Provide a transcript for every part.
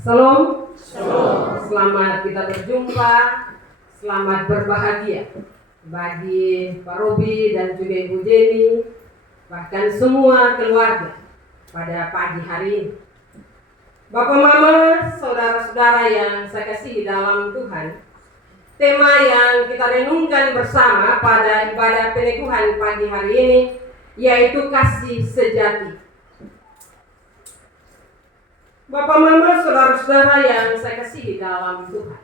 Salam. Selamat kita berjumpa, selamat berbahagia bagi Pak Robi dan juga Ibu Jenny, bahkan semua keluarga pada pagi hari ini. Bapak Mama, saudara-saudara yang saya kasihi dalam Tuhan, tema yang kita renungkan bersama pada ibadah peneguhan pagi hari ini yaitu kasih sejati. Bapak Mama, saudara-saudara yang saya kasihi dalam Tuhan,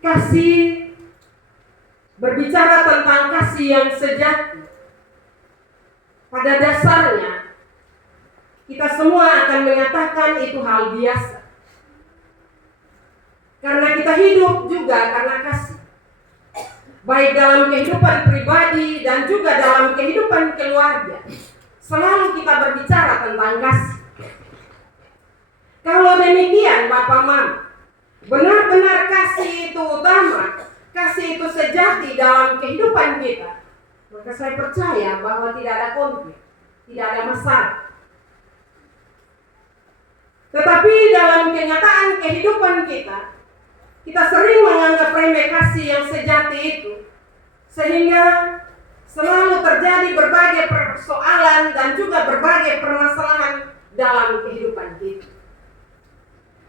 kasih berbicara tentang kasih yang sejati. Pada dasarnya kita semua akan mengatakan itu hal biasa, karena kita hidup juga karena kasih, baik dalam kehidupan pribadi dan juga dalam kehidupan keluarga. Selalu kita berbicara tentang kasih. Kalau demikian Bapak Mama, benar-benar kasih itu utama, kasih itu sejati dalam kehidupan kita, maka saya percaya bahwa tidak ada konflik, tidak ada masalah. Tetapi dalam kenyataan kehidupan kita sering menganggap remeh kasih yang sejati itu, sehingga selalu terjadi berbagai persoalan dan juga berbagai permasalahan dalam kehidupan kita.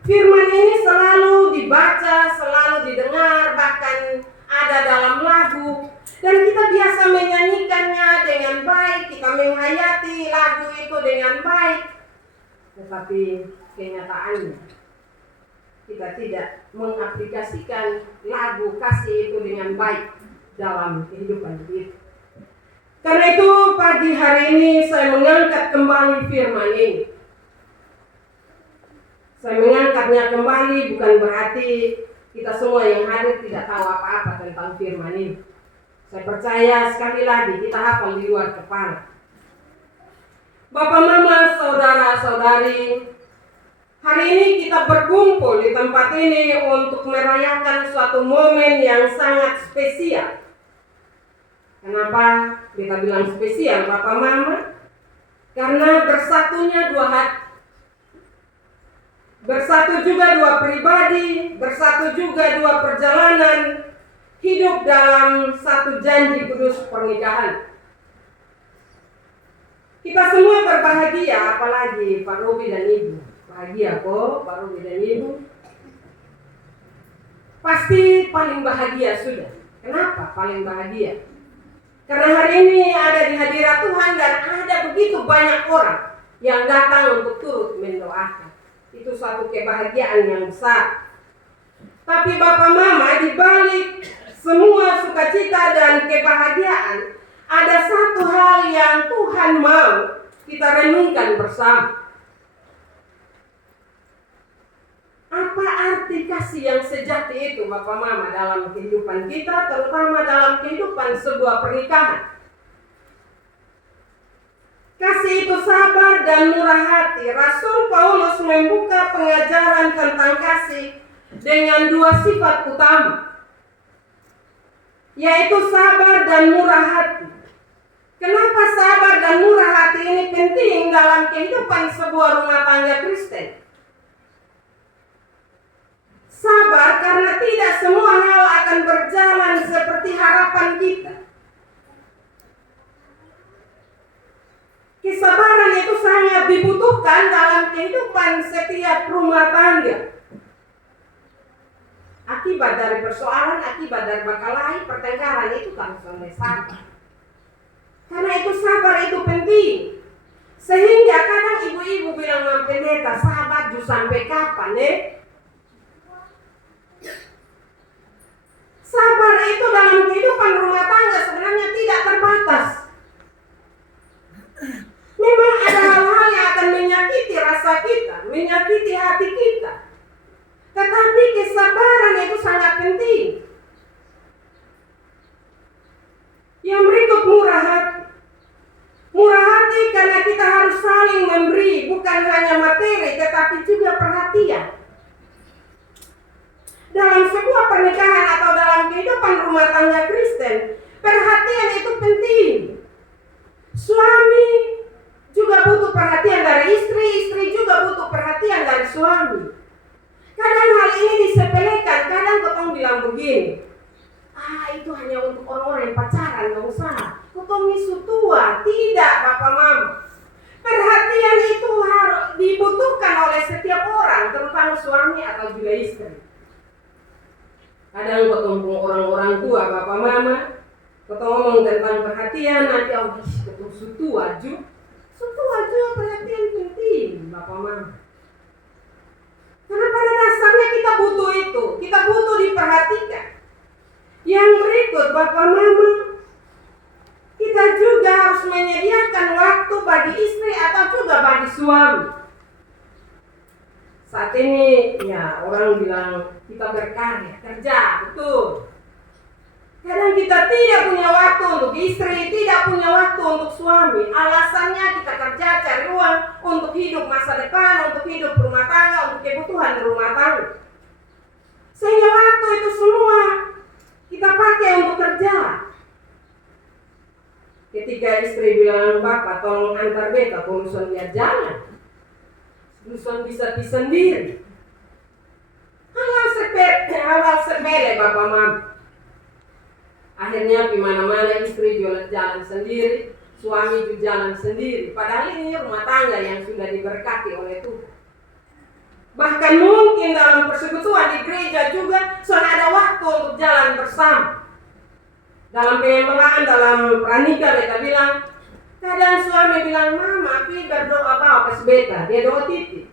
Firman ini selalu dibaca, selalu didengar, bahkan ada dalam lagu, dan kita biasa menyanyikannya dengan baik, kita menghayati lagu itu dengan baik. Tetapi kenyataannya kita tidak mengaplikasikan lagu kasih itu dengan baik dalam kehidupan kita. Karena itu pagi hari ini saya mengangkat kembali firman ini. Saya mengangkatnya kembali bukan berarti kita semua yang hadir tidak tahu apa-apa tentang firman ini. Saya percaya sekali lagi kita hafal di luar kepala. Bapak Mama, saudara-saudari, hari ini kita berkumpul di tempat ini untuk merayakan suatu momen yang sangat spesial. Kenapa kita bilang spesial Bapak Mama? Karena bersatunya dua hati, bersatu juga dua pribadi, bersatu juga dua perjalanan hidup dalam satu janji kudus pernikahan. Kita semua berbahagia, apalagi Pak Robi dan Ibu. Bahagia kok Pak Robi dan Ibu. Pasti paling bahagia sudah. Kenapa paling bahagia? Karena hari ini ada di hadirat Tuhan dan ada begitu banyak orang yang datang untuk turut mendoakan. Itu suatu kebahagiaan yang besar. Tapi Bapak Mama, di balik semua sukacita dan kebahagiaan, ada satu hal yang Tuhan mau kita renungkan bersama. Apa arti kasih yang sejati itu Bapak Mama dalam kehidupan kita, terutama dalam kehidupan sebuah pernikahan? Kasih itu sabar dan murah hati. Rasul Paulus membuka pengajaran tentang kasih dengan dua sifat utama, yaitu sabar dan murah hati. Kenapa sabar dan murah hati ini penting dalam kehidupan sebuah rumah tangga Kristen? Sabar karena tidak semua hal akan berjalan seperti harapan kita. Kesabaran itu sangat dibutuhkan dalam kehidupan setiap rumah tangga. Akibat dari persoalan, akibat dari berkelahi, pertengkaran itu kan sabar. Karena itu sabar itu penting. Sehingga kadang ibu-ibu bilang, pendeta, sabar sampai kapan Sabar itu dalam kehidupan rumah tangga sebenarnya tidak terbatas. Memang ada hal-hal yang akan menyakiti rasa kita, menyakiti hati kita. Tetapi kesabaran itu sangat penting. Yang berikut murah hati. Murah hati karena kita harus saling memberi, bukan hanya materi tetapi juga perhatian. Dalam sebuah pernikahan atau dalam kehidupan rumah tangga Kristen, perhatian itu penting. Suami juga butuh perhatian dari istri juga butuh perhatian kotong isu tua. Tidak, Bapak Mama. Perhatian itu harus dibutuhkan oleh setiap orang, terutama suami atau juga istri. Kadang ketemu orang-orang tua, Bapak Mama, ketemu ngomong tentang perhatian, nanti ketemu sutua juga perhatian penting, Bapak Mama. Karena pada dasarnya kita butuh itu, kita butuh diperhatikan. Yang berikut, Bapak Mama, kita juga harus menyediakan waktu bagi istri atau juga bagi suami. Saat ini ya orang bilang kita berkarya, kerja, betul. Kadang kita tidak punya waktu untuk istri, tidak punya waktu untuk suami. Alasannya kita kerja, cari uang untuk hidup masa depan, untuk hidup rumah tangga, untuk kebutuhan rumah tangga. Sehingga waktu itu semua kita pakai untuk kerja. Ketika istri bilang, Bapak tolong antar beta, urusan dia jalan. Urusan bisa sendiri. Hal-hal sepele Bapak Mama. Akhirnya di mana-mana istri jalan sendiri, suami juga jalan sendiri. Padahal ini rumah tangga yang sudah diberkati oleh Tuhan. Bahkan mungkin dalam persekutuan di gereja juga sudah ada waktu untuk jalan bersama. Dalam penyembahan, dalam pranikah beta bilang, kadang suami bilang, Mama, tapi berdoa bawa ke beta, dia doa titik.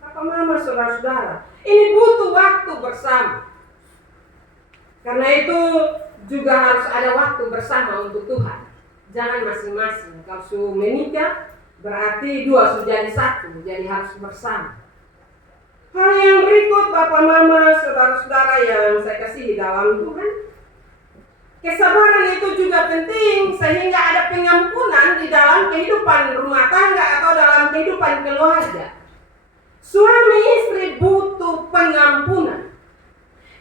Bapak Mama, saudara-saudara, ini butuh waktu bersama. Karena itu juga harus ada waktu bersama untuk Tuhan. Jangan masing-masing. Kalau sudah menikah, berarti dua sudah jadi satu, jadi harus bersama. Hal yang berikut, Bapak Mama, saudara-saudara yang saya kasihi dalam Tuhan, kesabaran itu juga penting sehingga ada pengampunan di dalam kehidupan rumah tangga atau dalam kehidupan keluarga. Suami istri butuh pengampunan.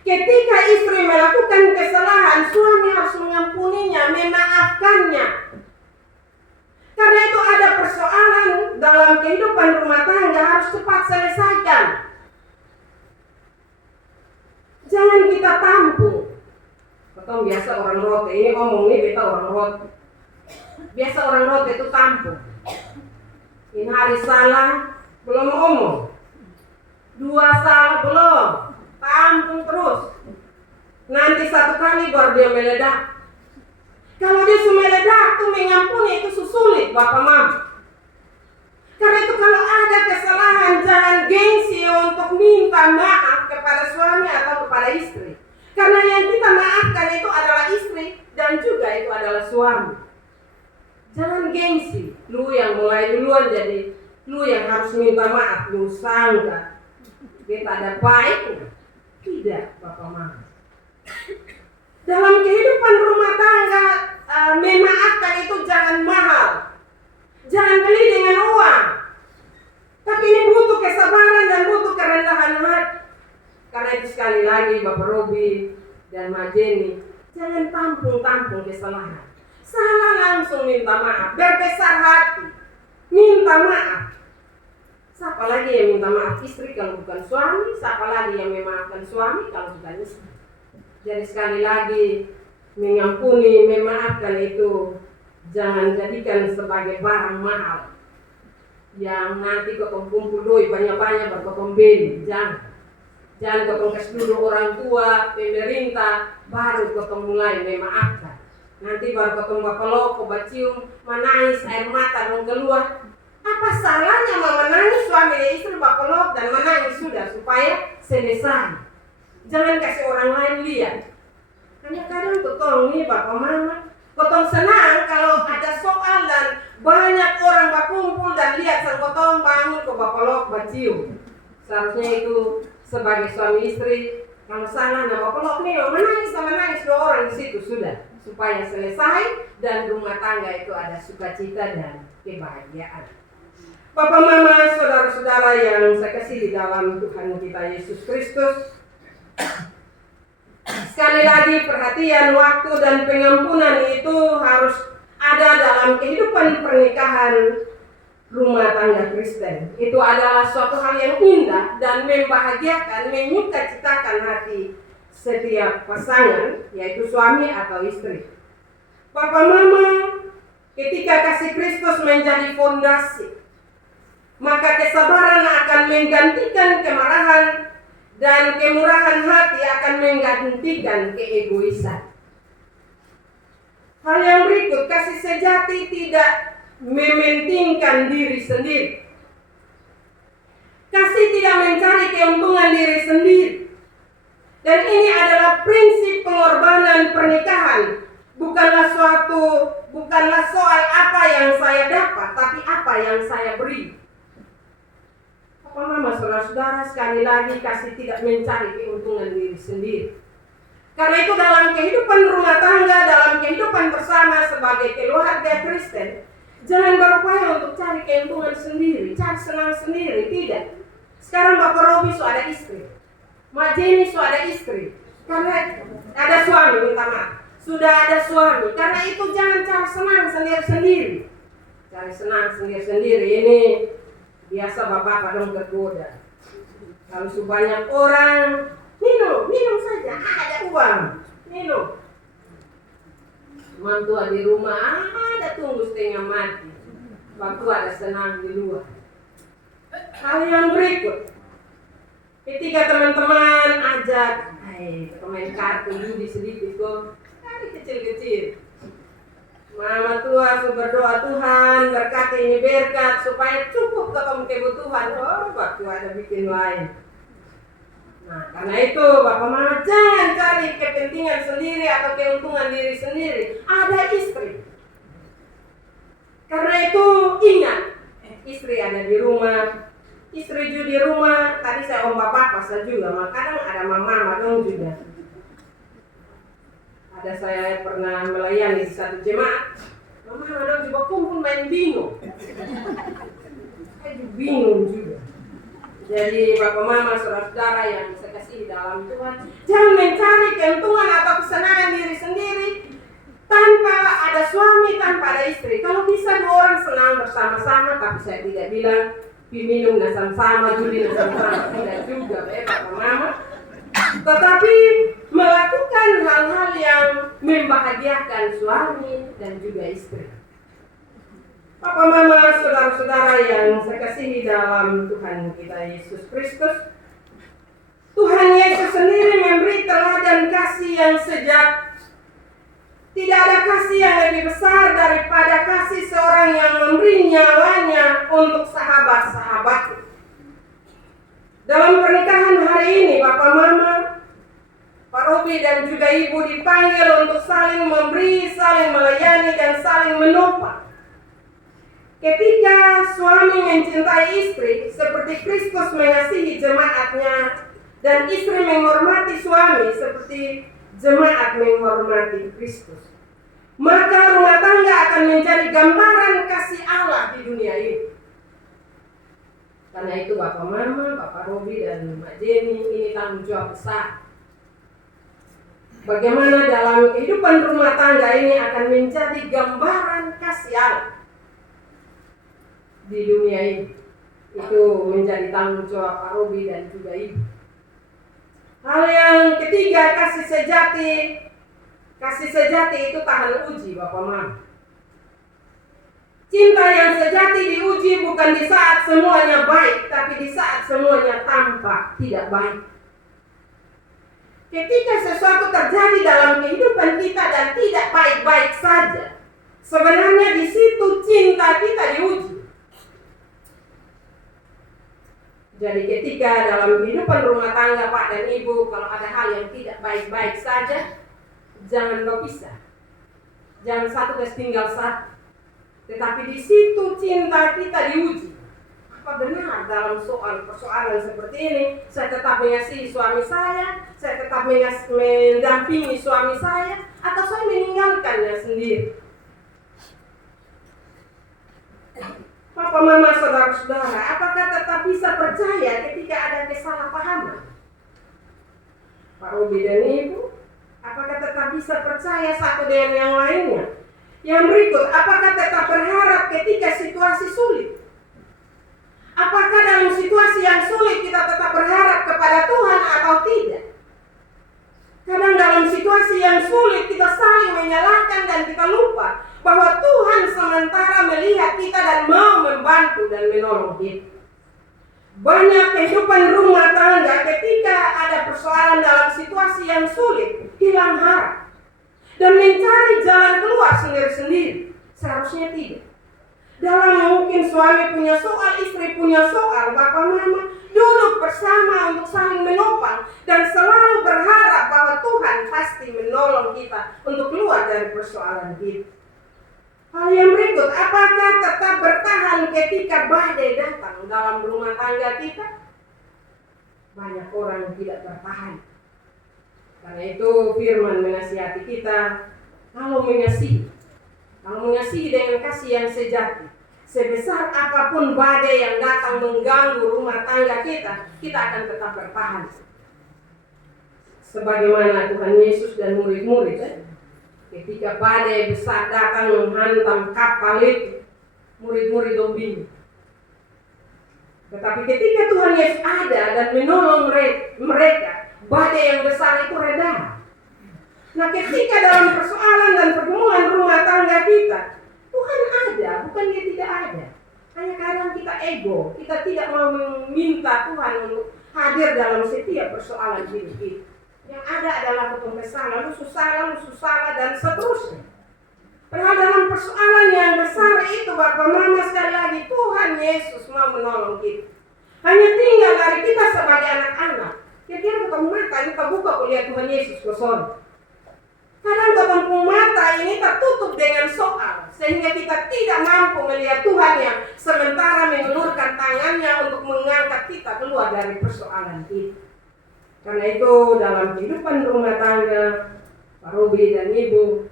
Ketika istri melakukan kesalahan, suami harus mengampuninya, memaafkannya. Karena itu ada persoalan dalam kehidupan rumah tangga harus cepat selesaikan. Jangan kita tampung. Betul, biasa orang rote, ini ngomong nih beta orang rote. Biasa orang rote itu tampung. Ini hari salah, belum ngomong. Dua salah belum, tampung terus. Nanti satu kali baru dia meledak. Kalau dia sudah meledak, tuh mengampuni itu sulit, Bapak Mama. Karena itu kalau ada kesalahan, jangan gengsi untuk minta maaf kepada suami atau kepada istri. Karena yang kita maafkan itu adalah istri dan juga itu adalah suami. Jangan gengsi, lu yang mulai duluan jadi lu yang harus minta maaf, lu sangka kita ada baiknya. Tidak, Bapak Mama. Dalam kehidupan rumah tangga, memaafkan itu jangan mahal. Jangan beli dengan uang. Tapi ini butuh kesabaran dan butuh kerendahan hati. Karena itu sekali lagi Bapak Robi dan Mak Jenny, jangan tampung-tampung kesalahan. Salah langsung minta maaf, berbesar hati, minta maaf. Siapa lagi yang minta maaf istri kalau bukan suami? Siapa lagi yang memaafkan suami kalau bukan istri? Jadi sekali lagi, mengampuni, memaafkan itu jangan jadikan sebagai barang mahal yang nanti kotong kumpul doi banyak-banyak berkotong beli. Jangan kotong kasih dulu orang tua, pemerintah, baru kotong mulai memaafkan. Nanti baru kotong bapeloko, bacium, menangis, air mata dong keluar. Apa salahnya mau menangis suami dan istri bapelok dan menangis sudah supaya selesai. Jangan kasih orang lain lihat. Hanya kadang kotong nih Bapak Mama, kotong senang kalau ada soal dan banyak orang berkumpul dan lihat sang kotong bangun ke bapelok bacium. Seharusnya itu sebagai suami istri, kalau salah nah bapelok nih menangis dua orang di situ sudah, supaya selesai dan rumah tangga itu ada sukacita dan kebahagiaan. Bapak Mama, saudara-saudara yang saya kasih di dalam Tuhan kita Yesus Kristus, sekali lagi perhatian, waktu dan pengampunan itu harus ada dalam kehidupan pernikahan rumah tangga Kristen. Itu adalah suatu hal yang indah dan membahagiakan, menyukacitakan hati setiap pasangan, yaitu suami atau istri. Papa Mama, ketika kasih Kristus menjadi fondasi, maka kesabaran akan menggantikan kemarahan dan kemurahan hati akan menggantikan keegoisan. Hal yang berikut, kasih sejati tidak mementingkan diri sendiri. Kasih tidak mencari keuntungan diri sendiri. Dan ini adalah prinsip pengorbanan pernikahan. Bukanlah soal apa yang saya dapat, tapi apa yang saya beri. Papa Mama, saudara-saudara, sekali lagi kasih tidak mencari keuntungan diri sendiri. Karena itu dalam kehidupan rumah tangga, dalam kehidupan bersama sebagai keluarga Kristen, jangan berupaya untuk cari keuntungan sendiri, cari senang sendiri, tidak. Sekarang Bapak Robi sudah ada istri, Mak Jenny sudah ada istri, karena ada suami, minta maaf, sudah ada suami. Karena itu jangan cari senang sendiri-sendiri. Cari senang sendiri-sendiri ini biasa bapak dong tergoda. Kalau sebanyak orang minum saja, ada uang, minum. Mantua di rumah ada tunggu setengah mati, waktu ada senang di luar. Hal yang berikut, ketika teman-teman ajak, main kartu judi sedikit kok, dari kecil-kecil. Mama tua berdoa, Tuhan berkati ini berkat supaya cukup ketemu kebutuhan. Oh, waktu ada bikin lain. Nah, karena itu Bapak Mama jangan cari kepentingan sendiri atau keuntungan diri sendiri. Ada istri. Karena itu ingat, istri ada di rumah, istri juga di rumah. Tadi saya bapak pasal juga, kadang ada mama dong juga. Ada saya pernah melayani di satu jemaat, mama dong juga kumpul main bingung. Saya bingung juga. Jadi Bapak Mama, saudara-saudara yang saya kasih dalam Tuhan, jangan mencari keuntungan atau kesenangan diri sendiri tanpa ada suami, tanpa ada istri. Kalau bisa dua orang senang bersama-sama, tapi saya tidak bilang minum sama-sama, judi sama-sama, tidak juga Bapak Mama. Tetapi melakukan hal-hal yang membahagiakan suami dan juga istri. Papa Mama, saudara-saudara yang saya kasihi dalam Tuhan kita Yesus Kristus, Tuhan Yesus sendiri memberi teladan kasih yang sejati. Tidak ada kasih yang lebih besar daripada kasih seorang yang memberi nyawanya untuk sahabat-sahabatnya. Dalam pernikahan hari ini, Bapak Mama, Pak Robi dan juga Ibu dipanggil untuk saling memberi, saling melayani, dan saling menopang. Ketika suami mencintai istri seperti Kristus mengasihi jemaatnya, dan istri menghormati suami seperti jemaat menghormati Kristus, maka rumah tangga akan menjadi gambaran kasih Allah di dunia ini. Karena itu Bapak Mama, Bapak Robi dan Mbak Jenny, ini tanggung jawab besar. Bagaimana dalam kehidupan rumah tangga ini akan menjadi gambaran kasih Allah di dunia ini. Itu menjadi tanggung jawab Pak Robi dan juga Ibu. Hal yang ketiga, kasih sejati. Kasih sejati itu tahan uji, Bapak Mama. Cinta yang sejati diuji bukan di saat semuanya baik, tapi di saat semuanya tampak tidak baik. Ketika sesuatu terjadi dalam kehidupan kita dan tidak baik-baik saja, sebenarnya di situ cinta kita diuji. Jadi ketika dalam kehidupan rumah tangga Pak dan Ibu, kalau ada hal yang tidak baik-baik saja, jangan berpisah. Jangan satu tinggal satu. Tetapi di situ cinta kita diuji. Apa benar dalam persoalan seperti ini, saya tetap mengasihi suami saya tetap mendampingi suami saya, atau saya meninggalkannya sendiri? Papa Mama, saudara-saudara, apakah tetap bisa percaya ketika ada kesalahpahaman? Pak Robi dan Ibu, apakah tetap bisa percaya satu dengan yang lainnya? Yang berikut, apakah tetap berharap ketika situasi sulit? Apakah dalam situasi yang sulit kita tetap berharap kepada Tuhan atau tidak? Kadang dalam situasi yang sulit kita saling menyalahkan dan kita lupa bahwa Tuhan sementara melihat kita dan mau membantu dan menolong kita. Banyak kehidupan rumah tangga ketika ada persoalan dalam situasi yang sulit, hilang harap dan mencari jalan keluar sendiri-sendiri. Seharusnya tidak. Dalam mungkin suami punya soal, istri punya soal, bapak mama duduk bersama untuk saling menopang dan selalu berharap bahwa Tuhan pasti menolong kita untuk keluar dari persoalan kita. Hal yang berikut, apakah tetap bertahan ketika badai datang dalam rumah tangga kita? Banyak orang yang tidak bertahan. Karena itu firman menasihati kita, kalau mengasihi dengan kasih yang sejati, sebesar apapun badai yang datang mengganggu rumah tangga kita, kita akan tetap bertahan. Sebagaimana Tuhan Yesus dan murid-murid, ketika badai besar datang menghantam kapal itu, murid-murid bingung. Tetapi ketika Tuhan Yesus ada dan menolong mereka, badai yang besar itu reda. Nah, ketika dalam persoalan dan pergumulan rumah tangga kita, Tuhan ada, bukan Dia tidak ada. Hanya kadang kita ego, kita tidak mau meminta Tuhan untuk hadir dalam setiap persoalan hidup kita. Yang ada adalah ketumpesan, lalu susah, dan seterusnya. Padahal dalam persoalan yang besar itu, Bapak Mama, sekali lagi Tuhan Yesus mau menolong kita. Hanya tinggal dari kita sebagai anak-anak. Kira-kira ketemu mata ini terbuka kuliah Tuhan Yesus kosong. Kadang ketemu mata ini tertutup dengan soal, sehingga kita tidak mampu melihat Tuhan yang sementara mengulurkan tangannya untuk mengangkat kita keluar dari persoalan kita. Karena itu dalam kehidupan rumah tangga, Pak Robi dan Ibu,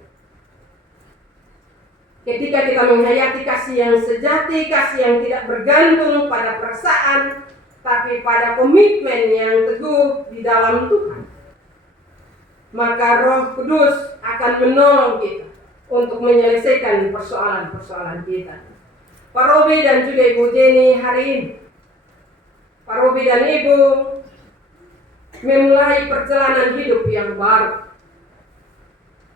ketika kita menghayati kasih yang sejati, kasih yang tidak bergantung pada perasaan, tapi pada komitmen yang teguh di dalam Tuhan, maka Roh Kudus akan menolong kita untuk menyelesaikan persoalan-persoalan kita. Pak Robi dan juga Ibu Jenny hari ini, Pak Robi dan Ibu memulai perjalanan hidup yang baru.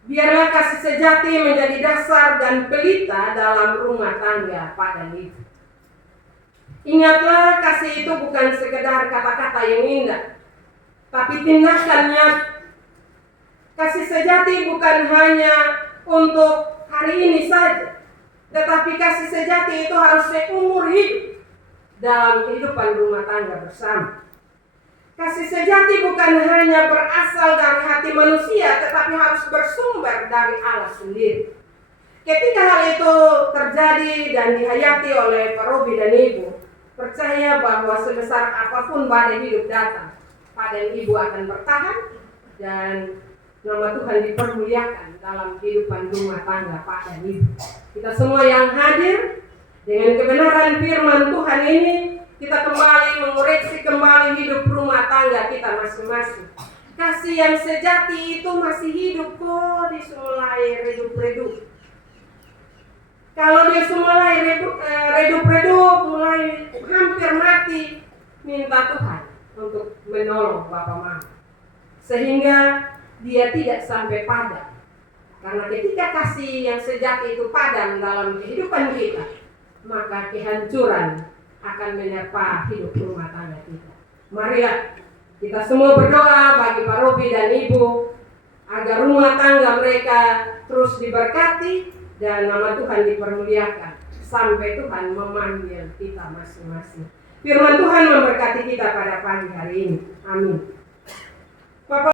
Biarlah kasih sejati menjadi dasar dan pelita dalam rumah tangga Pak dan Ibu. Ingatlah, kasih itu bukan sekedar kata-kata yang indah, tapi tindakan nyata. Kasih sejati bukan hanya untuk hari ini saja, tetapi kasih sejati itu harus seumur hidup dalam kehidupan rumah tangga bersama. Kasih sejati bukan hanya berasal dari hati manusia, tetapi harus bersumber dari Allah sendiri. Ketika hal itu terjadi dan dihayati oleh Pak Robi dan Ibu, percaya bahwa sebesar apapun badai hidup datang, Pak dan Ibu akan bertahan dan nama Tuhan dipermuliakan dalam kehidupan rumah tangga Pak dan Ibu. Kita semua yang hadir dengan kebenaran firman Tuhan ini, kita kembali mengoreksi kembali hidup rumah tangga kita masing-masing. Kasih yang sejati itu masih hidup kok, mulai redup-redup. Kalau dia mulai redup-redup, mulai hampir mati, minta Tuhan untuk menolong Bapak Mama, sehingga dia tidak sampai padam. Karena ketika kasih yang sejati itu padam dalam kehidupan kita, maka kehancuran akan menerpa hidup rumah tangga kita. Marilah kita semua berdoa bagi Pak Robi dan Ibu agar rumah tangga mereka terus diberkati dan nama Tuhan dipermuliakan sampai Tuhan memanggil kita masing-masing. Firman Tuhan memberkati kita pada pagi hari ini. Amin. Bapak